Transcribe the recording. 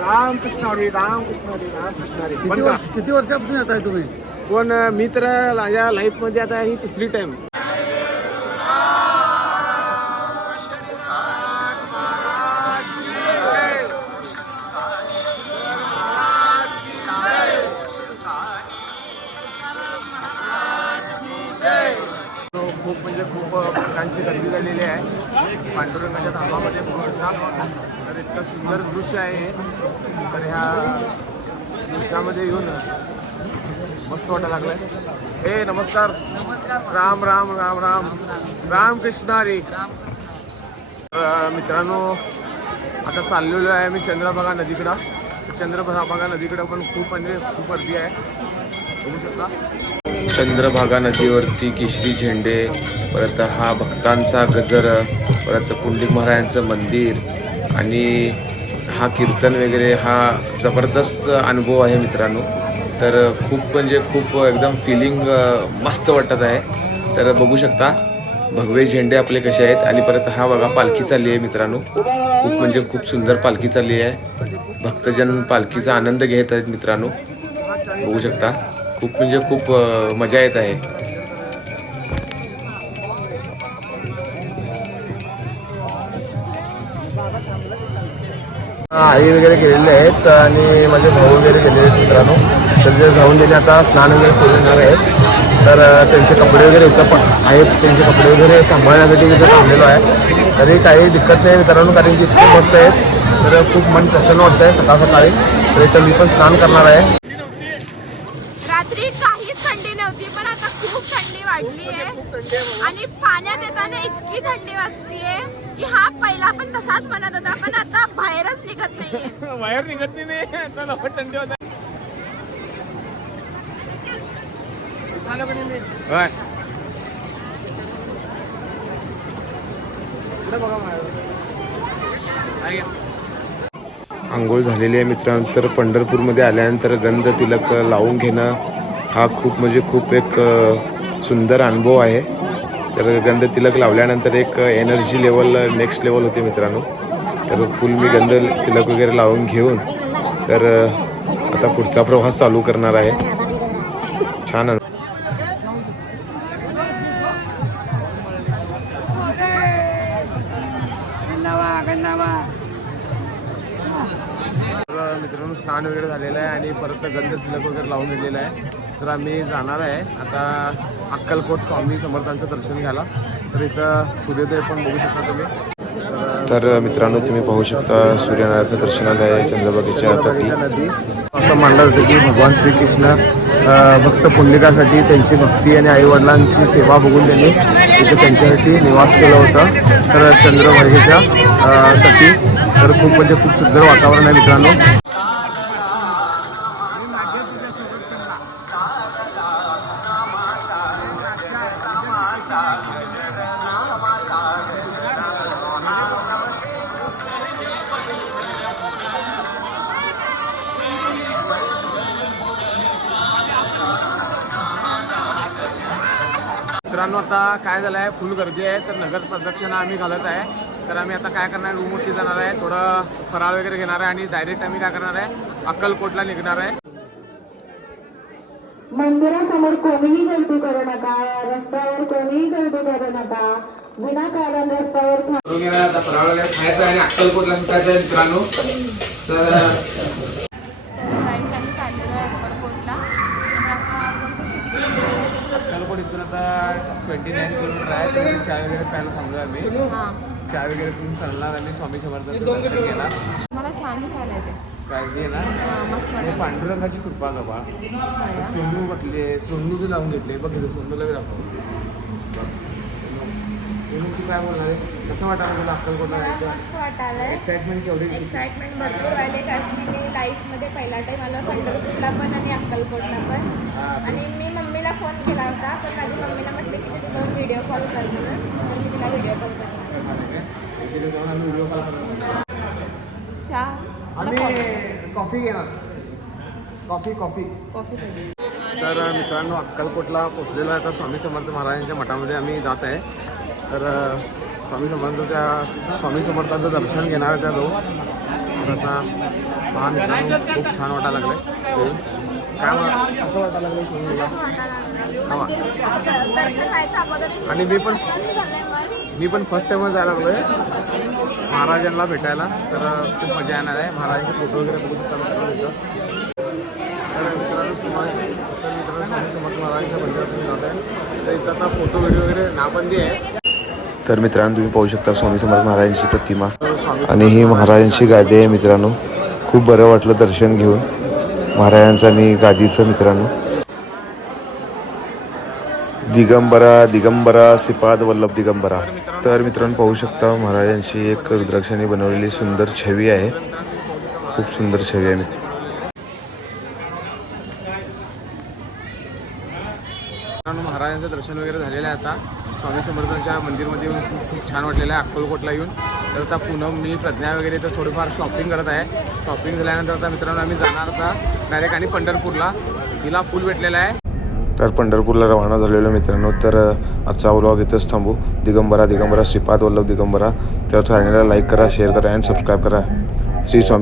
रामकृष्ण हरी रामकृष्ण हरी रामकृष्ण हरी. पण का किती वर्षापासून येत आहे तुम्ही? पण मी तर माझ्या लाईफ मध्ये आता ही तिसरी टाइम. खूप म्हणजे खूप भक्तांची गर्दी झालेली आहे पांडुरंगाच्या धामामध्ये बघू शकता. तर इतकं सुंदर दृश्य आहे. तर ह्या दृश्यामध्ये येऊन मस्त वाटायला लागलंय. हे नमस्कार. राम राम राम राम रामकृष्ण हरी. मित्रांनो आता चाललेलो आहे मी चंद्रभागा नदीकडं. चंद्रभागा नदीकडं पण खूप म्हणजे खूप गर्दी आहे बघू शकता. चंद्रभागा नदीवरती केशरी झेंडे, परत हा भक्तांचा गजर, परत पुंडलिक महाराजांचं मंदिर आणि हा कीर्तन वगैरे हा जबरदस्त अनुभव आहे मित्रांनो. तर खूप म्हणजे खूप एकदम फिलिंग मस्त वाटत आहे. तर बघू शकता भगवे झेंडे आपले कसे आहेत आणि परत हा बघा पालखी चालली आहे मित्रांनो. खूप म्हणजे खूप सुंदर पालखी चालली आहे. भक्तजन पालखीचा आनंद घेत आहेत मित्रांनो बघू शकता. खूप म्हणजे खूप मजा येत आहे. आई वगैरे गेलेले आहेत आणि माझे भाऊ वगैरे गेलेले आहेत मित्रांनो. तर जे जाऊन गेले आता स्नान वगैरे करून येणार आहेत. तर त्यांचे कपडे वगैरे इथं पण आहेत. त्यांचे कपडे वगैरे सांभाळण्यासाठी इथं थांबलेलो आहे. तरी काही दिक्कत नाही मित्रांनो कारण की इतके भक्त आहेत. तर खूप मन प्रसन्न वाटतं आहे सकाळ सकाळी. तर इथं मी पण स्नान करणार आहे. रात्री काहीच थंडी नव्हती पण आता खूप थंडी वाढली आहे आणि पाण्यात येताना इतकी थंडी वाजतीये की हा पहिला पण तसाच म्हणत होता पण आता बाहेरच निघत नाहीये. बाहेर निघत नाही थंडी होत. आंघोळ झालेली आहे मित्रांनो. तर पंढरपूरमध्ये आल्यानंतर गंध तिलक लावून घेणं हा खूप म्हणजे खूप एक सुंदर अनुभव आहे. तर गंध तिलक लावल्यानंतर एक एनर्जी लेवल नेक्स्ट लेवल होते मित्रांनो. तर फुल मी गंध तिलक वगैरे लावून घेऊन तर आता पुढचा प्रवास चालू करणार आहे. छान मित्रांनो स्नान वगैरे झालेलं आहे आणि परत गंध तिलक वगैरे लावून दिलेलं आहे. तर आम्ही जाणार आहे आता अक्कलकोट स्वामी समर्थांचं दर्शन घ्यायला. तर इथं सूर्योदय पण बघू शकता तुम्ही. तर मित्रांनो तुम्ही पाहू शकता सूर्यनारायणाचं दर्शनालय आहे चंद्रभागेच्या तटी. नदी असं मानलं जातं की भगवान श्रीकृष्ण भक्त पुंडलिकासाठी त्यांची भक्ती आणि आईवडिलांची सेवा बघून त्यांनी इथे त्यांच्यासाठी निवास केला होता. तर चंद्रभागेच्या तटी तर खूप म्हणजे खूप सुंदर वातावरण आहे मित्रांनो. मित्रांनो आता काय झालं आहे फुल गर्दी आहे. तर नगर प्रदक्षिणा आम्ही घालत आहे. तर आम्ही आता काय करणार आहे रूमवरती जाणार आहे थोडं फराळ वगैरे घेणार आहे आणि डायरेक्ट आम्ही काय करणार आहे अक्कलकोटला निघणार आहे. मंदिरासमोर कोणीही गर्दी करू नका. रस्त्यावर कोणीही गर्दी करू नका. विनाकारण रस्त्यावर आता फराळ वगैरे खायचं आहे आणि अक्कलकोटला निघायचं आहे मित्रांनो. तर आम्ही चाललेलो आहे अक्कलकोटला. अक्कलकोट इथून आता 29 किलोमीटर आहे. तर चाय वगैरे प्यायला थांबलो आम्ही. चाय वगैरे पिऊन चालणार आणि स्वामी समर्थांचं दर्शन घेणार. मला छान दिसायला ते काळजी आहे ना मस्त वाटलं. पांडुरंगाची कृपा का बा. सोनू बसले सोनू बी लावून घेतले बघ सोनूला बी दाखव. तू काय बोलणार आहेस कसं वाटायला तुला अक्कलकोटला जायचं? मस्त वाटायलंय. एक्साइटमेंट केवढी? एक्साइटमेंट भरपूर आले कारण की मी लाईफमध्ये पहिला टाईम आलो पंढरपूरला पण आणि अक्कलकोटला पण. आणि मी मम्मीला फोन केला होता तर माझी मम्मीला म्हटले की तिथे जाऊन व्हिडिओ कॉल कर म्हणून. तर मी तिला व्हिडिओ कॉल करणार. तिथे जाऊन आम्ही व्हिडिओ कॉल करणार. चहा आम्ही कॉफी घेणार. कॉफी कॉफी कॉफी पाहिजे. तर मित्रांनो अक्कलकोटला पोचलेलो आहे. आता स्वामी समर्थ महाराजांच्या मठामध्ये आम्ही जात आहे. तर स्वामी समर्थांचं दर्शन घेणार त्या जाऊ. तर आता पहा मित्रांनो खूप छान वाटायला लागलं कसं वाटायला लागलं स्वामीला? दर्शन व्हायचं अगोदर आणि मी पण फर्स्ट टाइमच जायला लागलोय महाराजांना भेटायला. तर खूप मजा येणार आहे. महाराजांचे फोटो वगैरे बघू शकता मित्रांनो इथं. तर मित्रांनो स्वामी समर्थ महाराजांच्या मंदिरात तुम्ही जात आहे तर इथं आता फोटो व्हिडिओ वगैरे नाबंदी आहे. तर मित्रांनो तुम्ही पाहू शकता स्वामी समर्थ महाराजांची प्रतिमा आणि ही महाराजांची गादी आहे मित्रांनो. खूप बरं वाटलं दर्शन घेऊन महाराजांचं आणि गादीचं मित्रांनो. दिगंबरा दिगंबरा श्रीपाद वल्लभ दिगंबरा. तर मित्रांनो पाहू शकता महाराजांची एक रुद्राक्षाने बनवलेली सुंदर छवी आहे. खूप सुंदर छवी आहे. मित्रांनो महाराजांचं दर्शन वगैरे झालेलं आहे. आता स्वामी समर्थांच्या मंदिरमध्ये येऊन खूप छान वाटलेलं आहे अक्कलकोटला येऊन. तर आता पूनम मी प्रज्ञा वगैरे तर थोडीफार शॉपिंग करत आहे. शॉपिंग झाल्यानंतर आता मित्रांनो आम्ही जाणार आता डायरेक्ट आणि पंढरपूरला. हिला फुल भेटलेला आहे. तर पंढरपूरला रवाना झालेलो मित्रांनो. तर आजचा व्लॉग इथंच थांबू. दिगंबरा दिगंबरा श्रीपाद वल्लभ दिगंबरा. तर चॅनलला लाईक करा, शेअर करा आणि सबस्क्राईब करा. श्री स्वामी.